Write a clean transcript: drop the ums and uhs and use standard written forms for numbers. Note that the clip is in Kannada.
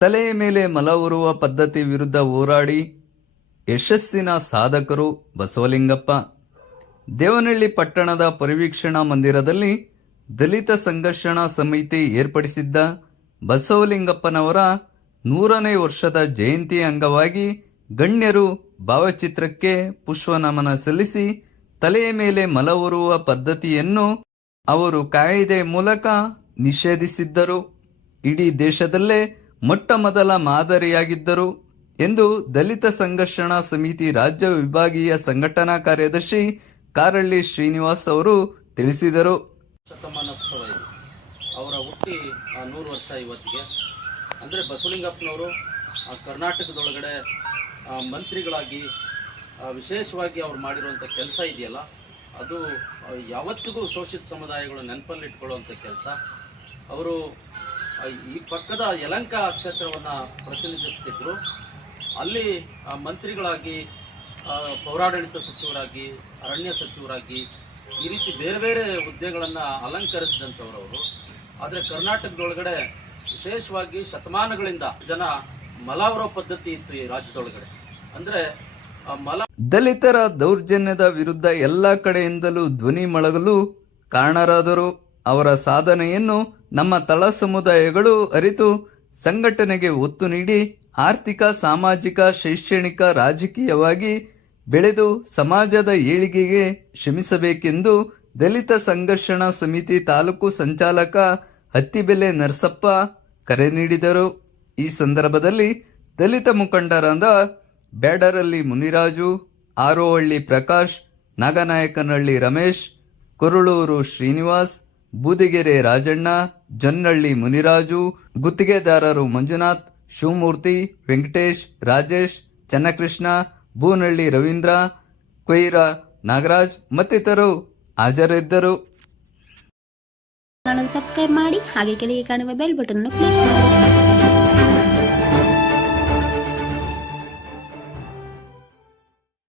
ತಲೆಯ ಮೇಲೆ ಮಲ ಹೊರುವ ಪದ್ಧತಿ ವಿರುದ್ಧ ಹೋರಾಡಿ ಯಶಸ್ಸಿನ ಸಾಧಕರು ಬಸವಲಿಂಗಪ್ಪ. ದೇವನಹಳ್ಳಿ ಪಟ್ಟಣದ ಪರಿವೀಕ್ಷಣಾ ಮಂದಿರದಲ್ಲಿ ದಲಿತ ಸಂಘರ್ಷಣಾ ಸಮಿತಿ ಏರ್ಪಡಿಸಿದ್ದ ಬಸವಲಿಂಗಪ್ಪನವರ 100ನೇ ವರ್ಷದ ಜಯಂತಿ ಅಂಗವಾಗಿ ಗಣ್ಯರು ಭಾವಚಿತ್ರಕ್ಕೆ ಪುಷ್ಪನಮನ ಸಲ್ಲಿಸಿ ತಲೆಯ ಮೇಲೆ ಮಲ ಹೊರುವ ಪದ್ಧತಿಯನ್ನು ಅವರು ಕಾಯ್ದೆ ಮೂಲಕ ನಿಷೇಧಿಸಿದ್ದರು. ಇಡೀ ದೇಶದಲ್ಲೇ ಮೊಟ್ಟಮೊದಲ ಮಾದರಿಯಾಗಿದ್ದರು ಎಂದು ದಲಿತ ಸಂಘರ್ಷಣಾ ಸಮಿತಿ ರಾಜ್ಯ ವಿಭಾಗೀಯ ಸಂಘಟನಾ ಕಾರ್ಯದರ್ಶಿ ಕಾರಳ್ಳಿ ಶ್ರೀನಿವಾಸ್ ಅವರು ತಿಳಿಸಿದರು. ಶತಮಾನೋತ್ಸವ ಇದು. ಅವರ ಹುಟ್ಟಿ 100 ವರ್ಷ ಇವತ್ತಿಗೆ. ಅಂದರೆ ಬಸವಲಿಂಗಪ್ಪನವರು ಕರ್ನಾಟಕದೊಳಗಡೆ ಮಂತ್ರಿಗಳಾಗಿ ವಿಶೇಷವಾಗಿ ಅವ್ರು ಮಾಡಿರುವಂಥ ಕೆಲಸ ಇದೆಯಲ್ಲ, ಅದು ಯಾವತ್ತಿಗೂ ಶೋಷಿತ ಸಮುದಾಯಗಳು ನೆನಪಲ್ಲಿಟ್ಕೊಳ್ಳುವಂಥ ಕೆಲಸ. ಅವರು ಈ ಪಕ್ಕದ ಯಲಹಂಕ ಕ್ಷೇತ್ರವನ್ನು ಪ್ರತಿನಿಧಿಸ್ತಿದ್ರು. ಅಲ್ಲಿ ಮಂತ್ರಿಗಳಾಗಿ, ಪೌರಾಡಳಿತ ಸಚಿವರಾಗಿ, ಅರಣ್ಯ ಸಚಿವರಾಗಿ ಈ ರೀತಿ ಬೇರೆ ಬೇರೆ ಹುದ್ದೆಗಳನ್ನು ಅಲಂಕರಿಸಿದಂಥವ್ರವರು. ಆದರೆ ಕರ್ನಾಟಕದೊಳಗಡೆ ವಿಶೇಷವಾಗಿ ಶತಮಾನಗಳಿಂದ ಜನ ಮಲ ಹೊರೋ ಪದ್ಧತಿ ಇತ್ತು ಈ ರಾಜ್ಯದೊಳಗಡೆ. ಅಂದರೆ ದಲಿತರ ದೌರ್ಜನ್ಯದ ವಿರುದ್ಧ ಎಲ್ಲ ಕಡೆಯಿಂದಲೂ ಧ್ವನಿ ಮೊಳಗಲು ಕಾರಣರಾದರು. ಅವರ ಸಾಧನೆಯನ್ನು ನಮ್ಮ ತಳ ಸಮುದಾಯಗಳು ಅರಿತು ಸಂಘಟನೆಗೆ ಒತ್ತು ನೀಡಿ ಆರ್ಥಿಕ, ಸಾಮಾಜಿಕ, ಶೈಕ್ಷಣಿಕ, ರಾಜಕೀಯವಾಗಿ ಬೆಳೆದು ಸಮಾಜದ ಏಳಿಗೆಗೆ ಶ್ರಮಿಸಬೇಕೆಂದು ದಲಿತ ಸಂಘರ್ಷಣಾ ಸಮಿತಿ ತಾಲೂಕು ಸಂಚಾಲಕ ಹತ್ತಿಬೆಲೆ ನರಸಪ್ಪ ಕರೆ ನೀಡಿದರು. ಈ ಸಂದರ್ಭದಲ್ಲಿ ದಲಿತ ಮುಖಂಡರಾದ ಬ್ಯಾಡರಹಳ್ಳಿ ಮುನಿರಾಜು, ಆರೋಹಳ್ಳಿ ಪ್ರಕಾಶ್, ನಾಗನಾಯಕನಹಳ್ಳಿ ರಮೇಶ್, ಕೊರಳೂರು ಶ್ರೀನಿವಾಸ್, ಬೂದಿಗೆರೆ ರಾಜಣ್ಣ, ಜೊನ್ನಹಳ್ಳಿ ಮುನಿರಾಜು, ಗುತ್ತಿಗೆದಾರರು ಮಂಜುನಾಥ್, ಶಿವಮೂರ್ತಿ, ವೆಂಕಟೇಶ್, ರಾಜೇಶ್, ಚನ್ನಕೃಷ್ಣ, ಬೂನಹಳ್ಳಿ ರವೀಂದ್ರ, ಕೊಯ್ರ ನಾಗರಾಜ್ ಮತ್ತಿತರರು ಹಾಜರಿದ್ದರು. ಸಬ್ಸ್ಕ್ರೈಬ್ ಮಾಡಿ, ಹಾಗೆ ಕೆಳಗೆ ಕಾಣುವ ಬೆಲ್ ಬಟನ್ ಕ್ಲಿಕ್ ಮಾಡಿ.